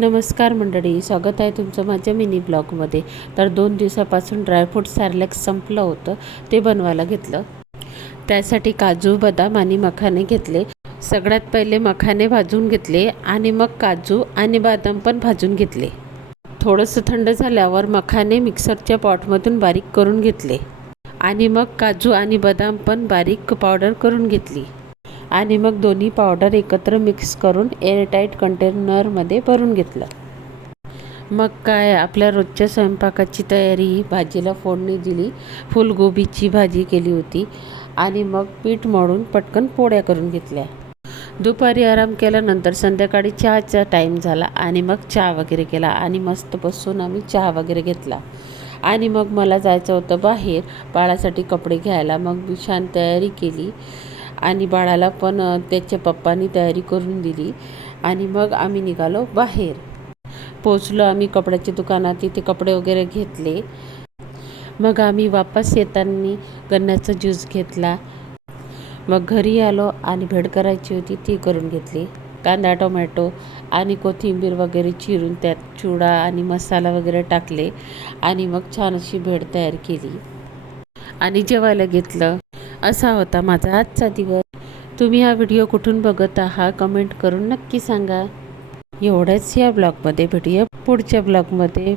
नमस्कार मंडळी, स्वागत आहे तुमचं माझ्या मिनी ब्लॉगमध्ये. तर 2 दिवसापासून ड्रायफ्रूट सॅरलॅक्स संपलं होतं, ते बनवायला घेतलं. त्यासाठी काजू, बदाम आणि मखाने घेतले. सगळ्यात पहिले मखाने भाजून घेतले आणि मग काजू आणि बदाम पण भाजून घेतले. थोडंसं थंड झाल्यावर मखाने मिक्सरच्या पॉटमधून बारीक करून घेतले आणि मग काजू आणि बदाम पण बारीक पावडर करून घेतली आणि मग दोन्ही पावडर एकत्र मिक्स करून एअरटाईट कंटेनरमध्ये भरून घेतलं. मग काय, आपल्या रोजच्या स्वयंपाकाची तयारी. भाजीला फोडणी दिली, फुलगोबीची भाजी केली होती आणि मग पीठ मळून पटकन पोळ्या करून घेतल्या. दुपारी आराम केल्यानंतर संध्याकाळी चहाचा टाईम झाला आणि मग चहा वगैरे केला आणि मस्त बसून आम्ही चहा वगैरे घेतला. आणि मग मला जायचं होतं बाहेर बाळासाठी कपडे घ्यायला. मग मी छान तयारी केली आणि बाळाला पण त्याच्या पप्पांनी तयारी करून दिली आणि मग आम्ही निघालो बाहेर. पोचलो आम्ही कपड्याच्या दुकानात, तिथे कपडे वगैरे घेतले. मग आम्ही वापस येताना गन्नाचा ज्यूस घेतला. मग घरी आलो आणि भेळ करायची होती, ती करून घेतली. कांदा, टोमॅटो आणि कोथिंबीर वगैरे चिरून त्यात चिवडा आणि मसाला वगैरे टाकले आणि मग छान अशी भेळ तयार केली आणि जेवायला घेतलं. असा होता माझा आजचा दिवस. तुम्ही हा व्हिडिओ कुठून बघत आहात कमेंट करून नक्की सांगा. एवढंच या ब्लॉगमध्ये. भेटूया पुढच्या ब्लॉगमध्ये.